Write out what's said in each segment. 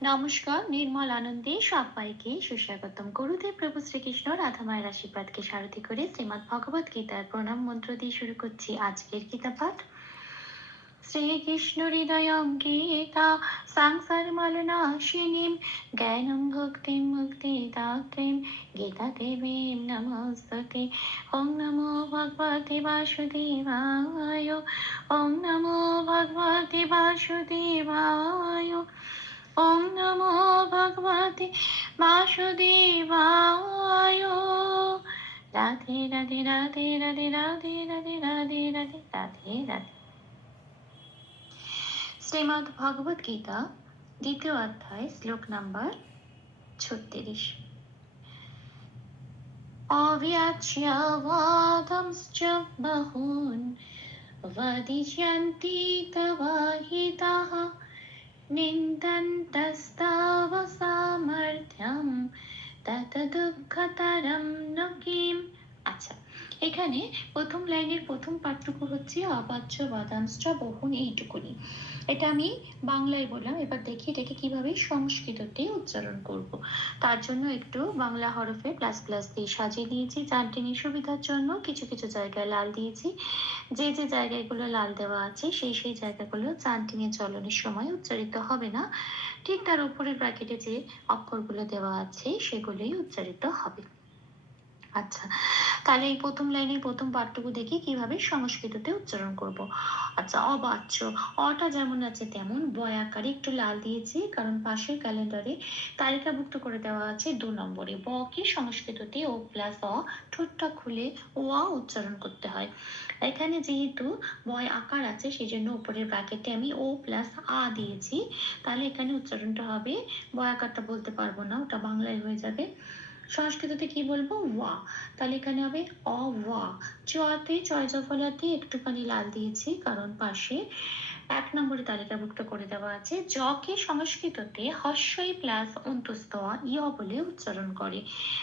নমস্কার, নির্মল আনন্দে সবাইকে সুস্বাগতম। গুরুদেব প্রভু শ্রীকৃষ্ণ রাধামায়ের আশীর্বাদকে সারথি করে শ্রীমৎ ভগবত গীতার প্রণাম মন্ত্র দিয়ে শুরু করছি আজকের গীতা পাঠ। শ্রীকৃষ্ণ হৃদয়ং গীতা, সংসার মলনাশিনীম জ্ঞানম ভক্তিম মুক্তি দাত্রীম গীতা দেবীম নমস্তে ওং নমো ভগবতে বাসুদেবায় ওং নমো ভগবতে বাসুদেবায়। ওং নমো ভগবতে বাসুদেবায়। রাধে রাধে রাধে রাধে রাধে রাধে রাধে রাধে রাধে রাধে। শ্রীমদ্ ভগবত গীতা, দ্বিতীয় অধ্যায়, শ্লোক নাম্বার ছত্রিশ। অব্যাচ্যবাদংশ্চ বহূন বদিষ্যন্তি তব निन्दन्तस्तावसामर्थ्यं ततदुःखतरं न किम्? এখানে প্রথম লাইনের প্রথম পাঠটুকু হচ্ছে অবাচ্য বাদাংশ বহুন এইটুকুনি। এটা আমি বাংলায় বললাম, এবার দেখি এটাকে কীভাবে সংস্কৃততে উচ্চারণ করব। তার জন্য একটু বাংলা হরফে প্লাস প্লাস দিয়ে সাজিয়ে দিয়েছি। চারটিনের সুবিধার জন্য কিছু কিছু জায়গায় লাল দিয়েছি। যে যে জায়গাগুলো লাল দেওয়া আছে, সেই সেই জায়গাগুলো চান্টিনের চলনের সময় উচ্চারিত হবে না। ঠিক তার উপরের ব্র্যাকেটে যে অক্ষরগুলো দেওয়া আছে, সেগুলোই উচ্চারিত হবে। আচ্ছা তাহলে এই প্রথম লাইনের প্রথম পাঠটুকু দেখি কীভাবে সংস্কৃততে উচ্চারণ করব। আচ্ছা অবাচ্য, অটা যেমন আছে তেমন, বয় আকারে একটু লাল দিয়েছি, কারণ পাশের ক্যালেন্ডারে তালিকাভুক্ত করে দেওয়া আছে দু নম্বরে। ব কে সংস্কৃততে ও প্লাস অ ঠোঁটটা খুলে ও আ উচ্চারণ করতে হয়। এখানে যেহেতু বয় আকার আছে সেই জন্য উপরের ব্র্যাকেটে আমি ও প্লাস আ দিয়েছি। তাহলে এখানে উচ্চারণটা হবে, বয় আকারটা বলতে পারব না, ওটা বাংলায় হয়ে যাবে। সংস্কৃততে কি বলব? ওয়া। তাহলে এখানে হবে অ ওয়া চতে চয় জফলাতে একটুখানি লাল দিয়েছি, কারণ পাশে এক নম্বরে তালিকাভুক্ত করে দেওয়া আছে জকে সংস্কৃততে হস্যই প্লাস অন্তস্থ ইয় বলে উচ্চারণ করে।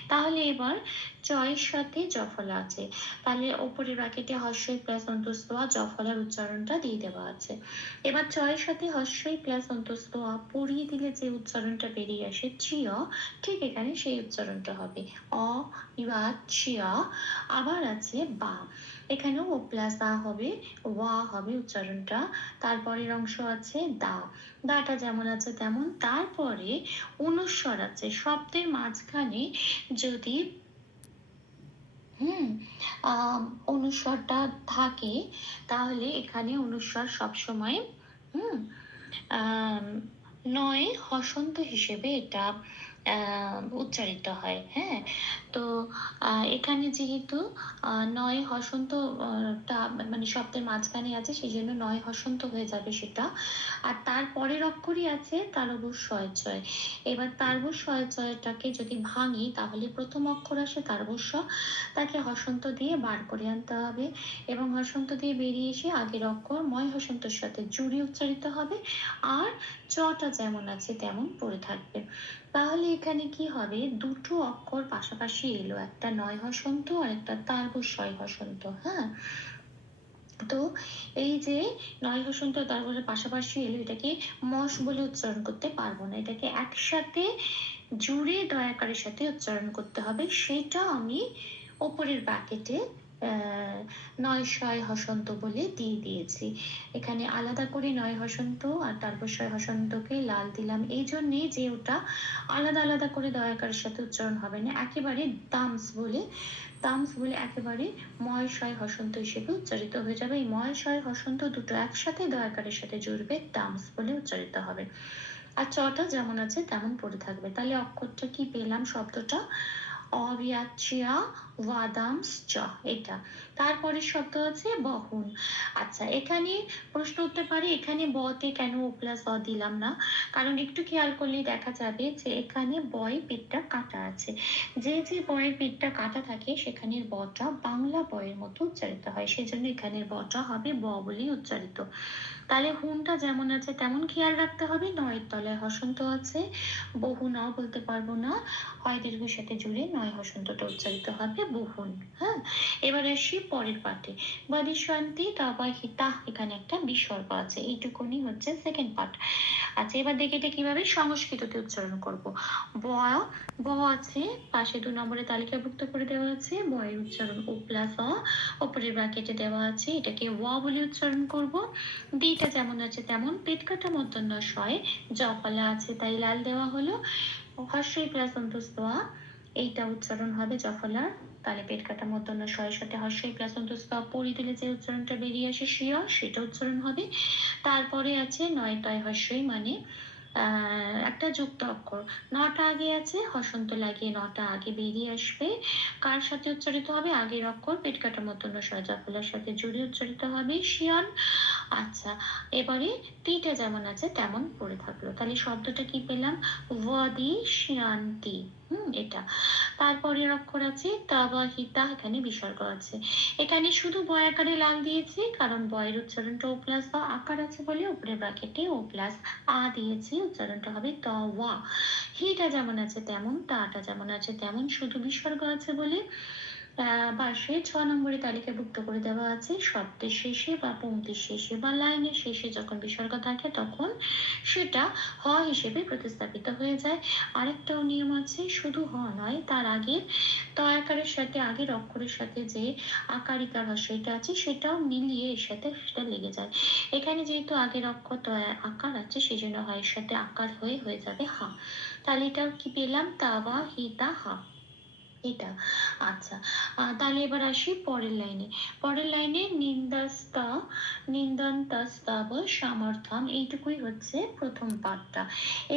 তাহলে এবার চয়ের সাথে জফলা আছে। তাহলে ওপরের ব্র্যাকেটে হস্যই প্লাস অন্তস্থ, জফলার উচ্চারণটা দিয়ে দেওয়া আছে। এবার চয়ের সাথে হস্যই প্লাস অন্তস্থ পড়িয়ে দিলে যে উচ্চারণটা বেরিয়ে আসে চিয় ঠিক এখানে সেই উচ্চারণটা হবে। অ ইবা চিয়া আবার আছে বা। এখানেও ও প্লাস আ হবে, ওয়া হবে উচ্চারণটা। তারপরের অংশ আছে দা। দাটা যেমন আছে তেমন। তারপরে অনুস্বর আছে। শব্দের মাঝখানে যদি, হুম অনুস্বরটা থাকে, তাহলে এখানে অনুস্বর সবসময়, হুম নয় হসন্ত হিসেবে এটা উচ্চারিত হয় হ্যাঁ? তো এখানে যেহেতু নয় হসন্ত টা মানে শব্দের মাঝখানে আছে সেই জন্য নয় হসন্ত হয়ে যাবে সেটা। আর তার পরের অক্ষরই আছে তালবুর শয় ছয় এবার তারবুর শয় ছয়টাকে যদি ভাঙি, তাহলে প্রথম অক্ষর আসে তারবস্য তাকে হসন্ত দিয়ে বার করে আনতে হবে। এবং হসন্ত দিয়ে বেরিয়ে এসে আগের অক্ষর ময় হসন্তর সাথে জুড়ি উচ্চারিত হবে। আর চটা যেমন আছে, তেমন পড়ে থাকবে। তাহলে এখানে কি হবে? দুটো অক্ষর পাশাপাশি এলো। একটা নয় হসন্ত আর একটা তারবস্বয় হসন্ত হ্যাঁ? তো এই যে নয় হসন্ত তারপরে পাশাপাশি এলো, এটাকে মশ বলে উচ্চারণ করতে পারব না। এটাকে একসাথে জুড়ে দয়াকারের সাথে উচ্চারণ করতে হবে। সেটা আমি ওপরের ব্যাকেটে নয় শয় হসন্ত বলে দিয়ে দিয়েছি। এখানে আলাদা করে নয় হসন্ত আর তারপর শয় হসন্তকে লাল দিলাম। এই জন্যে যে ওটা আলাদা আলাদা করে দয়াকারের সাথে উচ্চারণ হবে না। একেবারে দামস বলে দামস বলে একেবারে ময় শয় হসন্ত হিসেবে উচ্চারিত হয়ে যাবে। এই ময় শয় হসন্ত দুটো একসাথে দয়াকারের সাথে জুড়বে, দামস বলে উচ্চারিত হবে। আর চটা যেমন আছে তেমন পড়ে থাকবে। তাহলে অক্ষরটা কি পেলাম? শব্দটা অবিয়াচিয়া ওয়াদামস চ এটা। তারপরে শব্দ আছে বহন আচ্ছা এখানে প্রশ্ন উঠতে পারে, এখানে বতে কেন ও প্লাস অ দিলাম না? কারণ একটু খেয়াল করলে দেখা যাবে যে এখানে বয় পেটটা কাটা আছে। যে যে বয়ের পেটটা কাটা থাকে, সেখানের বটা বাংলা বয়ের মতো উচ্চারিত হয়। সেই জন্য এখানের বটা হবে ব বলেই উচ্চারিত। তাহলে হুনটা যেমন আছে, তেমন খেয়াল রাখতে হবে। নয়ের তলায় হসন্ত আছে। বহু না বলতে পারব না। হয় দীর্ঘের সাথে জুড়ে নয় হসন্তটা উচ্চারিত হবে বহুন। হ্যাঁ? এবার আসি পরের পার্টে বাদিশান্তি তারপর হিতা এখানে একটা বিসর্গ আছে। এইটুকুনি হচ্ছে সেকেন্ড পার্ট আচ্ছা এবার দেখে এটা কীভাবে সংস্কৃততে উচ্চারণ করব। ব ব আছে, পাশে দু নম্বরে তালিকাভুক্ত করে দেওয়া আছে। বয়ের উচ্চারণ ও প্লাস অ, ওপরের ব্র্যাকেটে দেওয়া আছে। এটাকে ওয়া বলে উচ্চারণ করব। দিটা যেমন আছে তেমন পেট কাটা মধ্যন্য শয়। জফলা আছে তাই লাল দেওয়া হলো। হর্ষই প্লাস এইটা উচ্চারণ হবে জফলা তাহলে পেট কাটা মধ্যন্য শয়ের সাথে হর্ষই প্লাস অন্তস্তোয়া পড়ি দিলে যে উচ্চারণটা বেরিয়ে আসে শিয় সেটা উচ্চারণ হবে। তারপরে আছে নয় তয় হর্ষই মানে একটা যুক্ত অক্ষর। নটা আগে আছে, হসন্ত লাগিয়ে নটা আগে বেরিয়ে আসবে। কার সাথে উচ্চারিত হবে? আগের অক্ষর, পেট কাটা মতন ফুলের সাথে জুড়ে উচ্চারিত হবে, শিয়ান। আচ্ছা এবারে তিটা যেমন আছে, তেমন পড়ে থাকল। তাহলে শব্দটা কি পেলাম? ওয়াদি শিয়ান্তি হুম। এটা। তারপরের অক্ষর আছে তাবা হিতা এখানে বিসর্গ আছে। এখানে শুধু বয় আকারে লাল দিয়েছি, কারণ বয়ের উচ্চারণটা ও প্লাস বা আকার আছে বলে উপরে ব্রাকেটে ও প্লাস আ দিয়েছি, উচ্চারণটা হবে ত ওয়া হিটা যেমন আছে তেমন, তাটা যেমন আছে তেমন, শুধু বিসর্গ আছে বলে পাশে ছ নম্বরে তালিকাভুক্ত করে দেওয়া আছে, শব্দের শেষে বা পঙ্ক্তির শেষে বা লাইনের শেষে যখন বিসর্গ থাকে তখন সেটা হ হিসেবে প্রতিস্থাপিত হয়ে যায়। আরেকটাও নিয়ম আছে, শুধু হ নয়, তার আগে ত আকারের সাথে, আগের অক্ষরের সাথে যে আকারিকার হস্যটা আছে, সেটাও মিলিয়ে এর সাথে সেটা লেগে যায়। এখানে যেহেতু আগের অক্ষর ত আকার আছে সেই জন্য এর সাথে আকার হয়ে হয়ে যাবে হা। তাহলে এটা কি পেলাম? তা তাওয়া হিতা হা। এটা আচ্ছা। তাহলে এবার আসি পরের লাইনে পরের লাইনে নিন্দাস্তা, নিন্দন্তাস্তাব, সামর্থ্যম, এইটুকুই হচ্ছে প্রথম পাঠটা।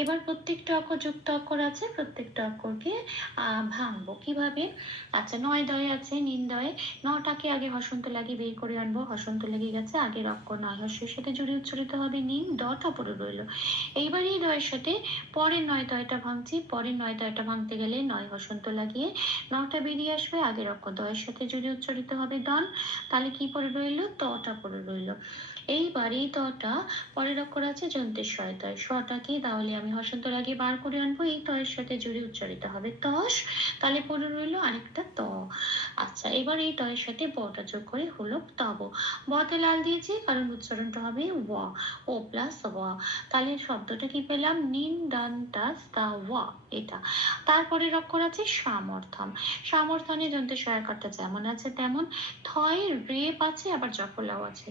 এবার প্রত্যেকটা অক্ষর যুক্ত অক্ষর আছে, প্রত্যেকটা অক্ষরকে ভাঙবো। কীভাবে? আচ্ছা নয় দয় আছে নিন্দয়ে নটাকে আগে হসন্ত লাগিয়ে বের করে আনব। হসন্ত লেগে গেছে, আগের অক্ষর নয় হর্ষের সাথে জুড়ে উচ্চারিত হবে নিম দটা পড়ে রইল। এইবার এই দয়ের সাথে পরের নয় দয়টা ভাঙছি। পরের নয় দয়টা ভাঙতে গেলে নয় হসন্ত লাগিয়ে নটা বেরিয়ে আসবে, আগের অক্ষর দয়ের সাথে যদি উচ্চারিত হবে দন তাহলে কি পড়ে রইল? তটা পড়ে রইল। এইবার এই তটা পরের অক্ষর আছে যন্ত্রের শয় তয় শটাকে তাহলে আমি হসন্ত লাগিয়ে বার করে আনব। এই তয়ের সাথে জুড়ে উচ্চারিত হবে তস, তাহলে পরে রইল আরেকটা ত। আচ্ছা এবার এই তয়ের সাথে বটা যোগ করে হলো তব। বতে লাল দিয়েছি, কারণ উচ্চারণটা হবে ওয়া ও প্লাস ওয়া তাহলে শব্দটা কি পেলাম? নিন, ডান, টাস তা ওয়া এটা। তারপরে অক্ষর আছে সামর্থম সামর্থনে যন্ত্রের সহায়কটা যেমন আছে তেমন। থয়, রেপ আছে, আবার জফলাও আছে।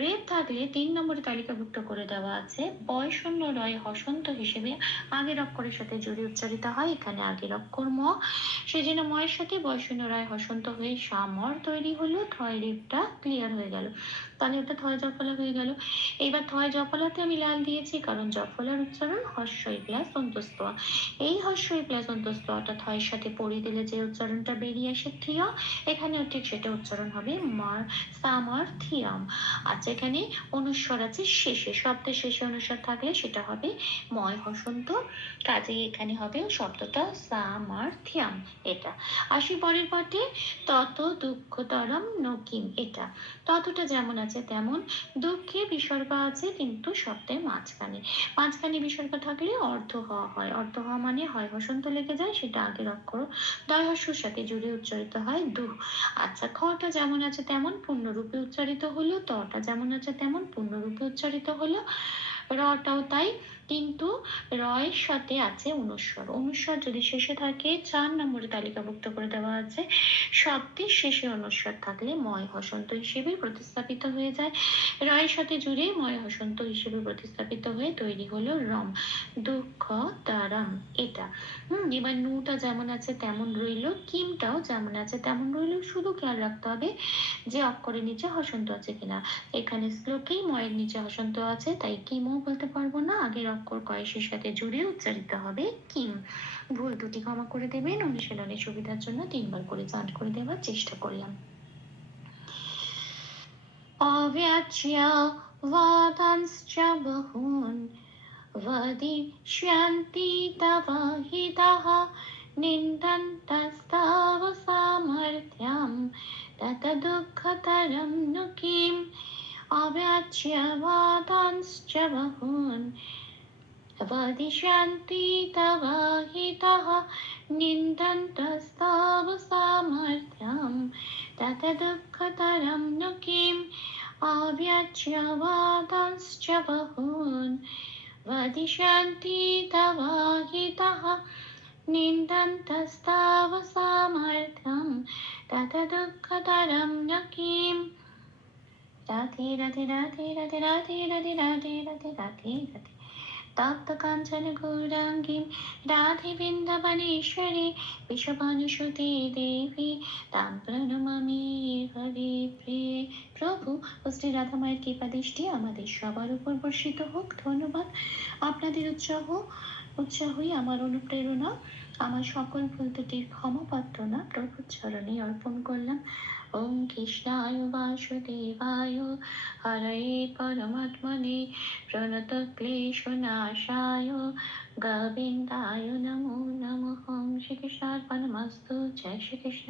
রেপ থাকলে তিন নম্বরে তালিকাভুক্ত করে দেওয়া আছে। বয়শূন্য রয়, হসন্ত হিসেবে আগের অক্ষরের সাথে জুড়ে উচ্চারিত হয়, এখানে আগের অক্ষর ম। সেই জন্য ময়ের সাথে বয়শূন্য রয়, হসন্ত হয়ে সামর তৈরি হলো, থয় ক্লিয়ার হয়ে গেল। তাহলে ওটা থয় জফলা হয়ে গেল। এইবার থয় জফলাতে আমি লাল দিয়েছি, কারণ জফলার উচ্চারণ হর্ষই প্লাস অন্তস্তোয়া এই হর্ষই প্লাস অন্তস্তোয়াটা থয়ের সাথে পড়িয়ে দিলে যে উচ্চারণটা বেরিয়ে আসে থিয়া, এখানেও ঠিক সেটা উচ্চারণ হবে মার, সামার থিয়াম আচ্ছা এখানে অনুস্বর আছে শেষে, শব্দের শেষে অনুস্বর থাকলে সেটা হবে ময় হসন্ত, কাজেই এখানে হবে শব্দটা সামার থিয়াম, এটা। আসি পরের পাঠে। তত দুঃখতরম নকিম এটা। ততটা যেমন আছে তেমন দুঃখে বিসর্গ আছে কিন্তু শব্দের মাঝখানে। মাঝখানে বিসর্গ থাকলে অর্ধ হওয়া হয়। অর্ধ হওয়া মানে হয় বসন্ত লেগে যায়, সেটা আগের অক্ষর দয় হস্যর সাথে জুড়ে উচ্চারিত হয় দু আচ্ছা খটা যেমন আছে তেমন পূর্ণরূপে উচ্চারিত হলো, তটা যেমন আছে তেমন পূর্ণরূপে উচ্চারিত হলো। রটাও তাই কিন্তু রয়ের সাথে আছে অনুস্বর। অনুস্বর যদি শেষে থাকে, চার নম্বরে তালিকাভুক্ত করে দেওয়া আছে। শব্দের শেষে অনুস্বর থাকলে ময় হসন্ত হিসেবে প্রতিস্থাপিত হয়ে যায়। রয়ের সাথে জুড়ে ময় হসন্ত হিসেবে প্রতিস্থাপিত হয়ে তৈরি হলো রম। দুঃখ তারাম, এটা। হুম, এবার নুটা যেমন আছে তেমন রইল, কিমটাও যেমন আছে তেমন রইল, শুধু খেয়াল রাখতে হবে যে অক্ষরের নিচে হসন্ত আছে কিনা। এখানে শ্লোকেই ময়ের নিচে হসন্ত আছে, তাই কিমও বলতে পারব না আগের অক্ষর কয়েসের সাথে জুড়ে উচ্চারিত হবে কিম ভুল দুটি ক্ষমা করে দেবেন অনুশীলনের সুবিধার জন্য তিনবার করে চাঁদ করে দেওয়ার চেষ্টা করলাম অব্যাচ্য वादांश्च बहून् वदिष्यन्ति तव हितः निन्दन्तस्तव सामर्थ्यं तत दुःखतरं नु किम् अव्याच्यवादांश्च बहून् वदिष्यन्ति तव हितः निन्दन्तस्ताव सामर्थ्यं तत दुःखतरं नु किम् आव्यच्यवादांश्च बहून् वदिष्यन्ति तव हितः निन्दन्तस्ताव सामर्थ्यं तत दुःखतरं न किम् राधे राधे राधे राधे राधे राधे राधे राधे राधे গৌরাঙ্গীম রাধে বৃন্দাবনেশ্বরী বিশ্বভানুসুতে দেবী তাম প্রণমামি হরে প্রিয়ে প্রভু ও শ্রী রাধা মায়ের কৃপা দৃষ্টি আমাদের সবার উপর বর্ষিত হোক। ধন্যবাদ। আপনাদের উৎসাহ, উৎসাহই আমার অনুপ্রেরণা। আমার সকল ভুল ত্রুটির ক্ষমা প্রার্থনা প্রভুর চরণে অর্পণ করলাম। ওম কৃষ্ণায় বাসুদেবায়, হরে পরমাত্মনে প্রণত ক্লেশ নাশায় গোবিন্দায় নমো নমঃ। শ্রীকৃষ্ণার্পণমস্তু। জয় শ্রীকৃষ্ণ।